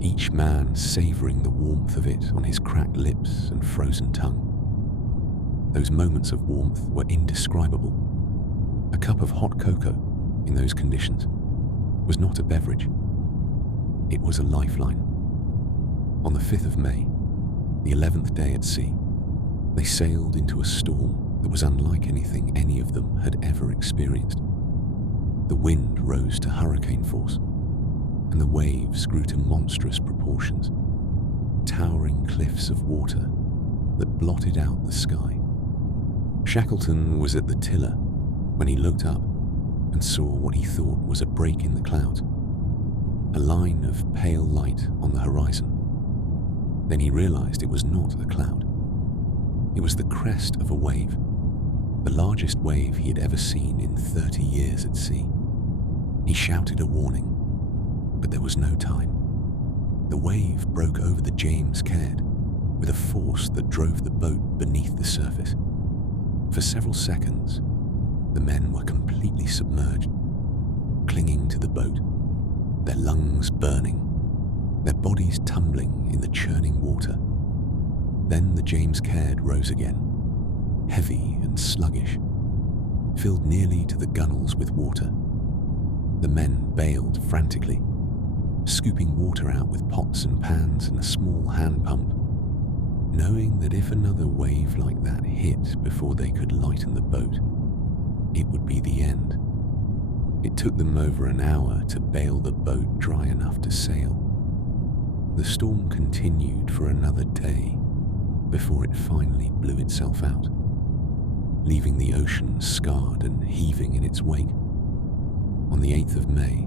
each man savouring the warmth of it on his cracked lips and frozen tongue. Those moments of warmth were indescribable. A cup of hot cocoa, in those conditions, was not a beverage. It was a lifeline. On the 5th of May, the 11th day at sea, they sailed into a storm that was unlike anything any of them had ever experienced. The wind rose to hurricane force, and the waves grew to monstrous proportions, towering cliffs of water that blotted out the sky. Shackleton was at the tiller when he looked up and saw what he thought was a break in the clouds, a line of pale light on the horizon. Then he realized it was not a cloud. It was the crest of a wave, the largest wave he had ever seen in 30 years at sea. He shouted a warning, but there was no time. The wave broke over the James Caird with a force that drove the boat beneath the surface. For several seconds, the men were completely submerged, clinging to the boat, their lungs burning, their bodies tumbling in the churning water. Then the James Caird rose again, heavy and sluggish, filled nearly to the gunwales with water. The men bailed frantically, scooping water out with pots and pans and a small hand pump, knowing that if another wave like that hit before they could lighten the boat, it would be the end. It took them over an hour to bail the boat dry enough to sail. The storm continued for another day before it finally blew itself out, leaving the ocean scarred and heaving in its wake. On the 8th of May,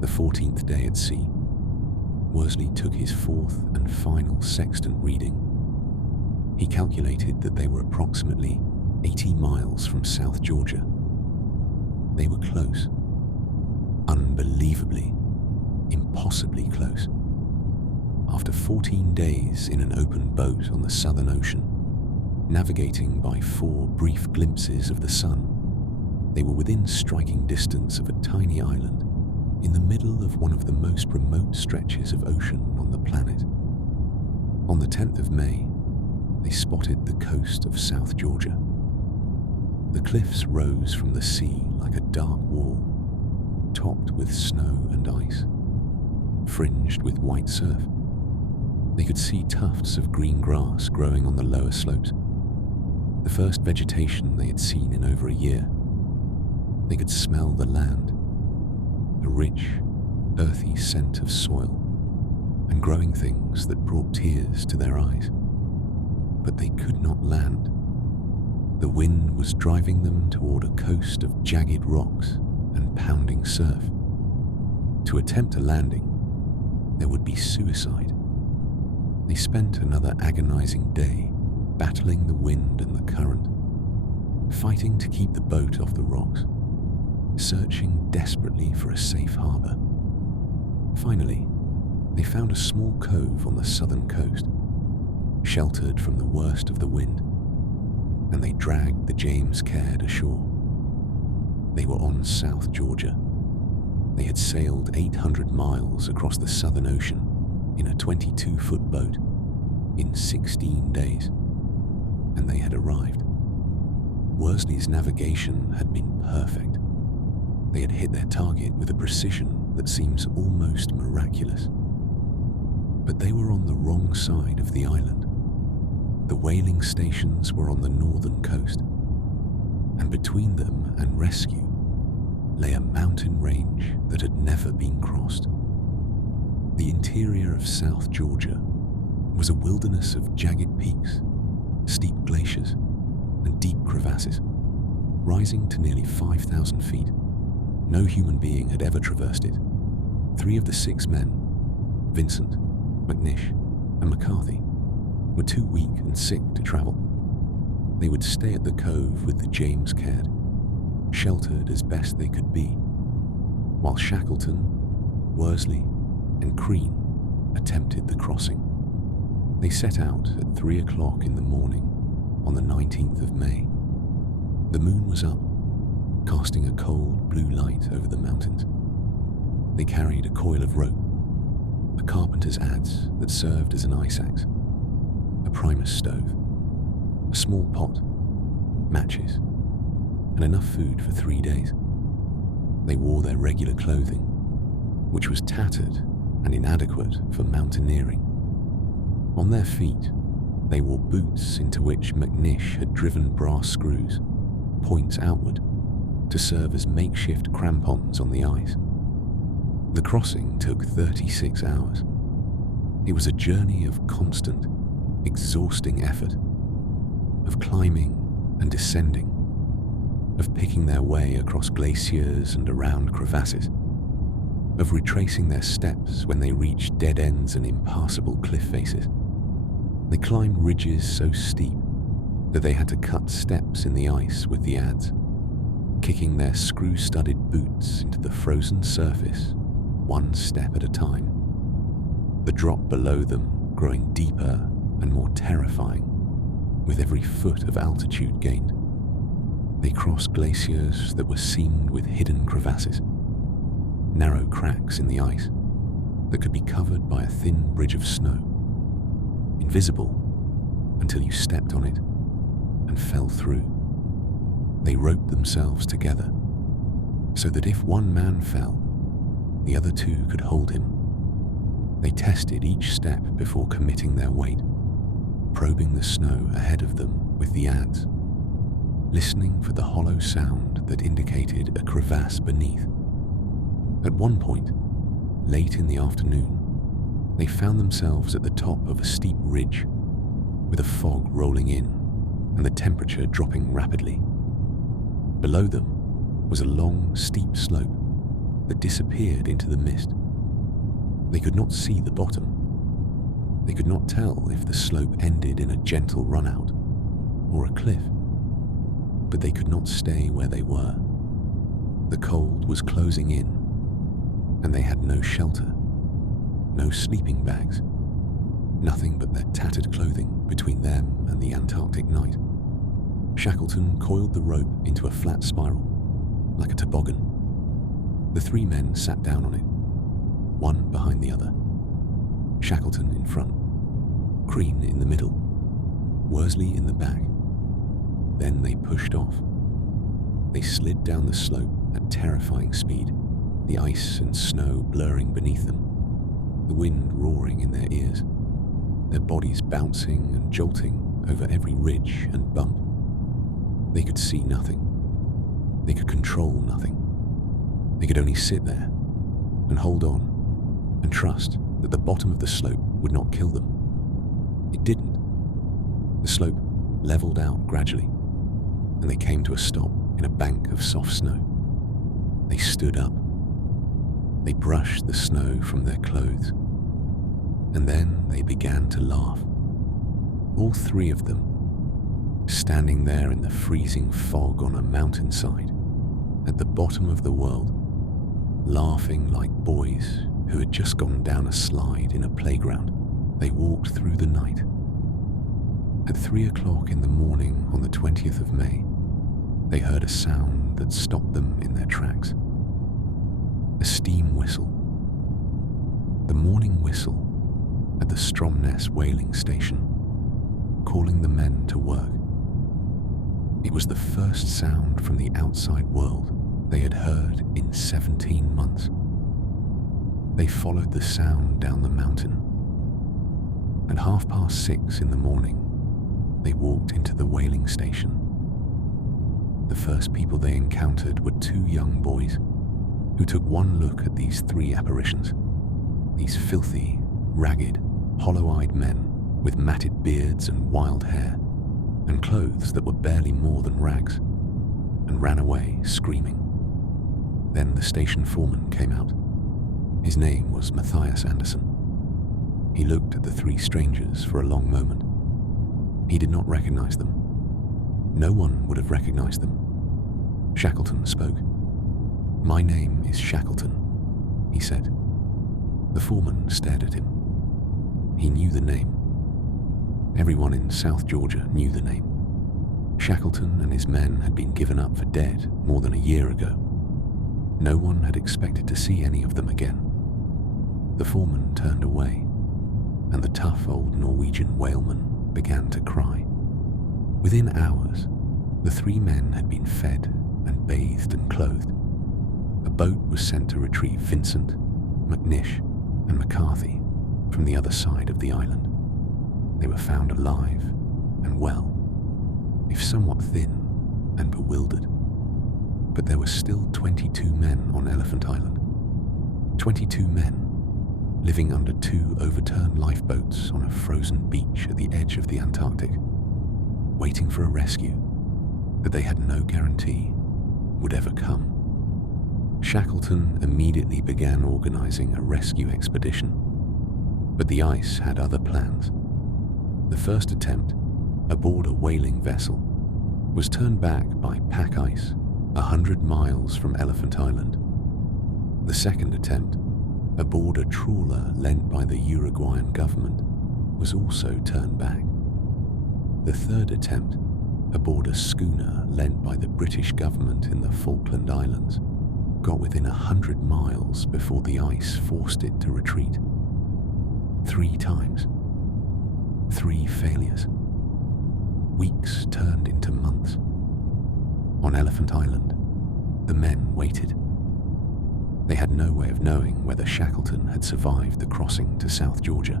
the 14th day at sea, Worsley took his 4th and final sextant reading. He calculated that they were approximately 80 miles from South Georgia. They were close. Unbelievably, impossibly close. After 14 days in an open boat on the Southern Ocean, navigating by 4 brief glimpses of the sun, they were within striking distance of a tiny island in the middle of one of the most remote stretches of ocean on the planet. On the 10th of May, they spotted the coast of South Georgia. The cliffs rose from the sea like a dark wall, topped with snow and ice, fringed with white surf. They could see tufts of green grass growing on the lower slopes, the first vegetation they had seen in over a year. They could smell the land, a rich, earthy scent of soil, and growing things that brought tears to their eyes. But they could not land. The wind was driving them toward a coast of jagged rocks and pounding surf. To attempt a landing, there would be suicide. They spent another agonizing day battling the wind and the current, fighting to keep the boat off the rocks, searching desperately for a safe harbor. Finally, they found a small cove on the southern coast, sheltered from the worst of the wind, and they dragged the James Caird ashore. They were on South Georgia. They had sailed 800 miles across the Southern Ocean in a 22-foot boat in 16 days, and they had arrived. Worsley's navigation had been perfect. They had hit their target with a precision that seems almost miraculous. But they were on the wrong side of the island. The whaling stations were on the northern coast, and between them and rescue lay a mountain range that had never been crossed. The interior of South Georgia was a wilderness of jagged peaks, steep glaciers, and deep crevasses, rising to nearly 5,000 feet. No human being had ever traversed it. 3 of the 6 men, Vincent, McNish, and McCarthy, were too weak and sick to travel. They would stay at the cove with the James Caird, sheltered as best they could be, while Shackleton, Worsley, and Crean attempted the crossing. They set out at 3 o'clock in the morning on the 19th of May. The moon was up, casting a cold blue light over the mountains. They carried a coil of rope, a carpenter's adze that served as an ice axe, a Primus stove, a small pot, matches, and enough food for 3 days. They wore their regular clothing, which was tattered and inadequate for mountaineering. On their feet, they wore boots into which McNish had driven brass screws, points outward, to serve as makeshift crampons on the ice. The crossing took 36 hours. It was a journey of constant, exhausting effort, of climbing and descending, of picking their way across glaciers and around crevasses, of retracing their steps when they reached dead ends and impassable cliff faces. They climbed ridges so steep that they had to cut steps in the ice with the adze, kicking their screw-studded boots into the frozen surface one step at a time, the drop below them growing deeper and more terrifying with every foot of altitude gained. They crossed glaciers that were seamed with hidden crevasses, narrow cracks in the ice that could be covered by a thin bridge of snow, invisible until you stepped on it and fell through. They roped themselves together so that if one man fell, the other two could hold him. They tested each step before committing their weight, probing the snow ahead of them with the adze, listening for the hollow sound that indicated a crevasse beneath. At one point, late in the afternoon, they found themselves at the top of a steep ridge, with a fog rolling in and the temperature dropping rapidly. Below them was a long, steep slope that disappeared into the mist. They could not see the bottom. They could not tell if the slope ended in a gentle runout or a cliff, but they could not stay where they were. The cold was closing in, and they had no shelter, no sleeping bags, nothing but their tattered clothing between them and the Antarctic night. Shackleton coiled the rope into a flat spiral, like a toboggan. The three men sat down on it, one behind the other. Shackleton in front, Crean in the middle, Worsley in the back. Then they pushed off. They slid down the slope at terrifying speed, the ice and snow blurring beneath them, the wind roaring in their ears, their bodies bouncing and jolting over every ridge and bump. They could see nothing. They could control nothing. They could only sit there and hold on and trust that the bottom of the slope would not kill them. It didn't. The slope leveled out gradually, and they came to a stop in a bank of soft snow. They stood up. They brushed the snow from their clothes, and then they began to laugh. All three of them, standing there in the freezing fog on a mountainside, at the bottom of the world, laughing like boys who had just gone down a slide in a playground. They walked through the night. At 3 o'clock in the morning on the 20th of May, they heard a sound that stopped them in their tracks. A steam whistle. The morning whistle at the Stromness whaling station, calling the men to work. It was the first sound from the outside world they had heard in 17 months. They followed the sound down the mountain. At 6:30 in the morning, they walked into the whaling station. The first people they encountered were two young boys who took one look at these three apparitions, these filthy, ragged, hollow-eyed men with matted beards and wild hair, and clothes that were barely more than rags, and ran away screaming. Then the station foreman came out. His name was Matthias Anderson. He looked at the three strangers for a long moment. He did not recognize them. No one would have recognized them. Shackleton spoke. "My name is Shackleton," he said. The foreman stared at him. He knew the name. Everyone in South Georgia knew the name. Shackleton and his men had been given up for dead more than a year ago. No one had expected to see any of them again. The foreman turned away, and the tough old Norwegian whaleman began to cry. Within hours, the three men had been fed and bathed and clothed. A boat was sent to retrieve Vincent, McNish, and McCarthy from the other side of the island. They were found alive and well, if somewhat thin and bewildered. But there were still 22 men on Elephant Island. 22 men living under two overturned lifeboats on a frozen beach at the edge of the Antarctic, waiting for a rescue that they had no guarantee would ever come. Shackleton immediately began organizing a rescue expedition, but the ice had other plans. The first attempt, aboard a whaling vessel, was turned back by pack ice 100 miles from Elephant Island. The second attempt, aboard a trawler lent by the Uruguayan government, was also turned back. The third attempt, aboard a schooner lent by the British government in the Falkland Islands, got within 100 miles before the ice forced it to retreat. 3 times. 3 failures. Weeks turned into months. On Elephant Island, the men waited. They had no way of knowing whether Shackleton had survived the crossing to South Georgia.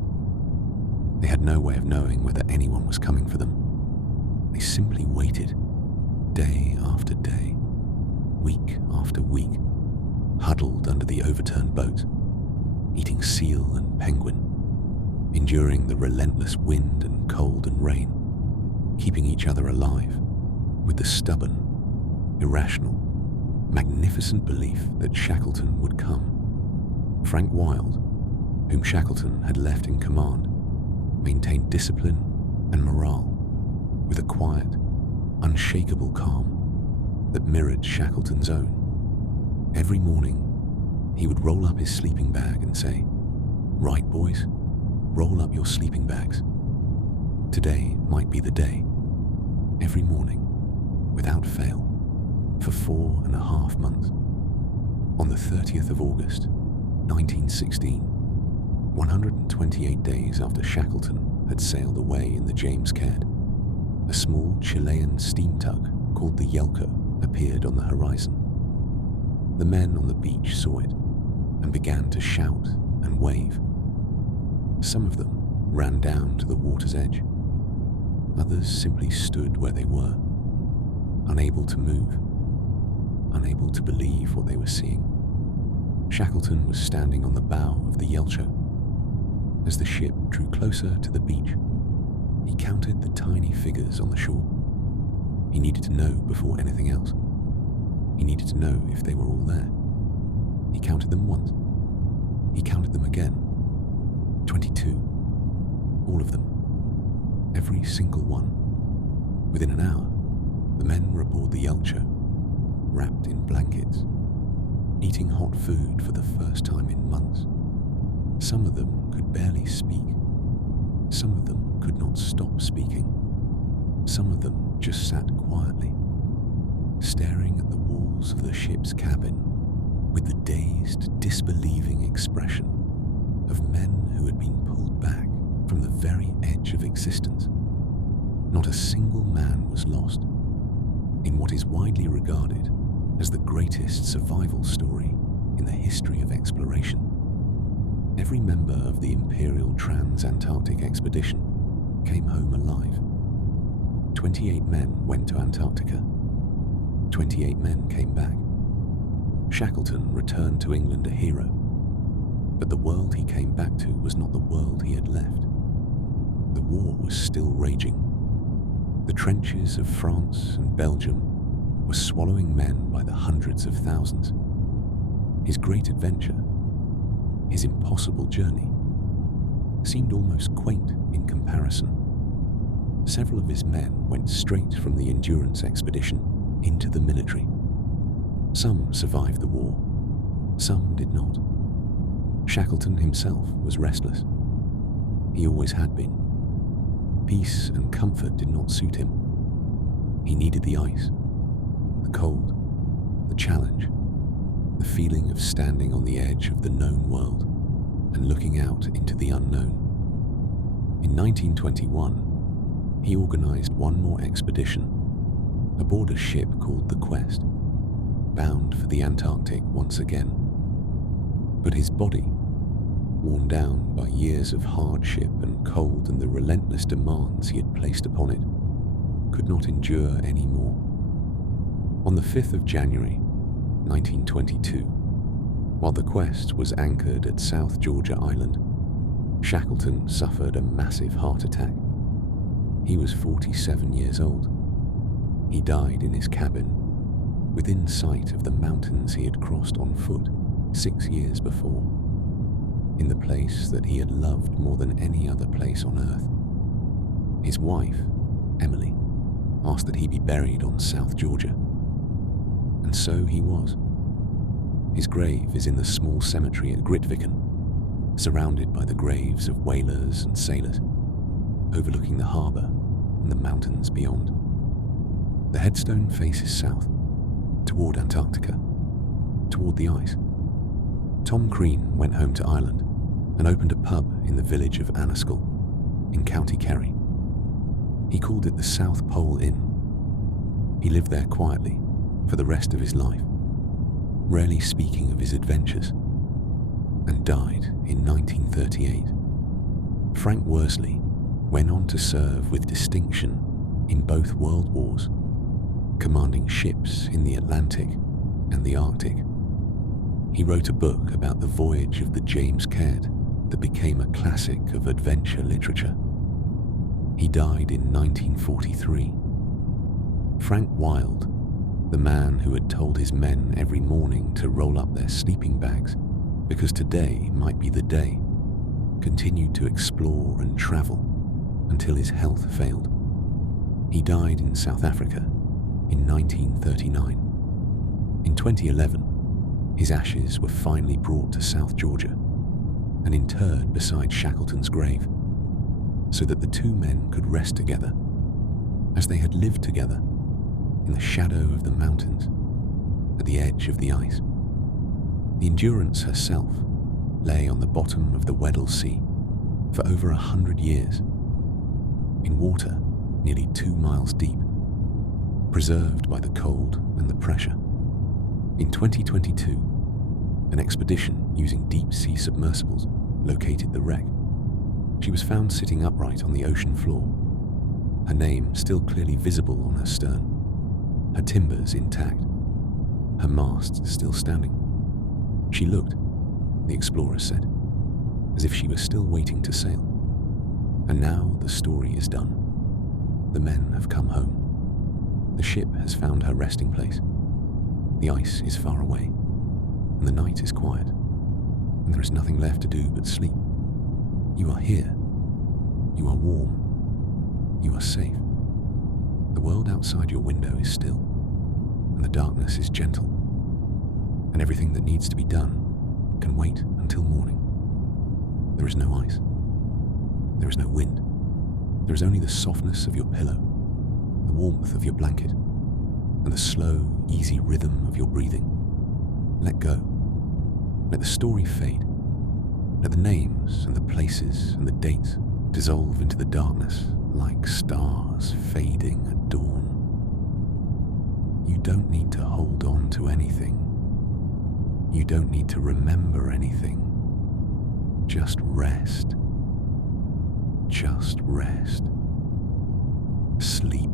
They had no way of knowing whether anyone was coming for them. They simply waited, day after day, week after week, huddled under the overturned boat, eating seal and penguin, enduring the relentless wind and cold and rain, keeping each other alive with the stubborn, irrational, magnificent belief that Shackleton would come. Frank Wild, whom Shackleton had left in command, maintained discipline and morale with a quiet, unshakable calm that mirrored Shackleton's own. Every morning, he would roll up his sleeping bag and say, "Right, boys, roll up your sleeping bags. Today might be the day." Every morning, without fail, for 4.5 months. On the 30th of August, 1916, 128 days after Shackleton had sailed away in the James Caird, a small Chilean steam tug called the Yelcho appeared on the horizon. The men on the beach saw it and began to shout and wave. Some of them ran down to the water's edge. Others simply stood where they were, unable to move, unable to believe what they were seeing. Shackleton was standing on the bow of the Yelcho. As the ship drew closer to the beach, he counted the tiny figures on the shore. He needed to know before anything else. He needed to know if they were all there. He counted them once. He counted them again. 22. All of them. Every single one. Within an hour, the men were aboard the Yelcho, wrapped in blankets, eating hot food for the first time in months. Some of them could barely speak. Some of them could not stop speaking. Some of them just sat quietly, staring at the walls of the ship's cabin with the dazed, disbelieving expression of men who had been pulled back from the very edge of existence. Not a single man was lost in what is widely regarded as the greatest survival story in the history of exploration. Every member of the Imperial Trans-Antarctic Expedition came home alive. 28 men went to Antarctica. 28 men came back. Shackleton returned to England a hero, but the world he came back to was not the world he had left. The war was still raging. The trenches of France and Belgium were swallowing men by the hundreds of thousands. His great adventure, his impossible journey, seemed almost quaint in comparison. Several of his men went straight from the Endurance expedition into the military. Some survived the war, some did not. Shackleton himself was restless. He always had been. Peace and comfort did not suit him. He needed the ice, the cold, the challenge, the feeling of standing on the edge of the known world. and looking out into the unknown. In 1921, he organized one more expedition aboard a ship called the Quest, bound for the Antarctic once again. But his body, worn down by years of hardship and cold and the relentless demands he had placed upon it, could not endure any more. On the 5th of January, 1922, while the Quest was anchored at South Georgia Island, Shackleton suffered a massive heart attack. He was 47 years old. He died in his cabin, within sight of the mountains he had crossed on foot 6 years before, in the place that he had loved more than any other place on earth. His wife, Emily, asked that he be buried on South Georgia. And so he was. His grave is in the small cemetery at Grytviken, surrounded by the graves of whalers and sailors, overlooking the harbour and the mountains beyond. The headstone faces south, toward Antarctica, toward the ice. Tom Crean went home to Ireland and opened a pub in the village of Annaskell, in County Kerry. He called it the South Pole Inn. He lived there quietly for the rest of his life, rarely speaking of his adventures, and died in 1938. Frank Worsley went on to serve with distinction in both World Wars, commanding ships in the Atlantic and the Arctic. He wrote a book about the voyage of the James Caird that became a classic of adventure literature. He died in 1943. Frank Wild, the man who had told his men every morning to roll up their sleeping bags because today might be the day, continued to explore and travel until his health failed. He died in South Africa in 1939. In 2011, his ashes were finally brought to South Georgia and interred beside Shackleton's grave so that the two men could rest together as they had lived together in the shadow of the mountains at the edge of the ice. The Endurance herself lay on the bottom of the Weddell Sea for over 100 years, in water nearly 2 miles deep, preserved by the cold and the pressure. In 2022, an expedition using deep-sea submersibles located the wreck. She was found sitting upright on the ocean floor, her name still clearly visible on her stern, her timbers intact, her mast still standing. She looked, the explorers said, as if she was still waiting to sail. And now the story is done. The men have come home. The ship has found her resting place. The ice is far away, and the night is quiet, and there is nothing left to do but sleep. You are here. You are warm. You are safe. The world outside your window is still, and the darkness is gentle, and everything that needs to be done can wait until morning. There is no ice. There is no wind. There is only the softness of your pillow, the warmth of your blanket, and the slow, easy rhythm of your breathing. Let go. Let the story fade. Let the names and the places and the dates dissolve into the darkness like stars fading at dawn. You don't need to hold on to anything. You don't need to remember anything. Just rest. Just rest. Sleep.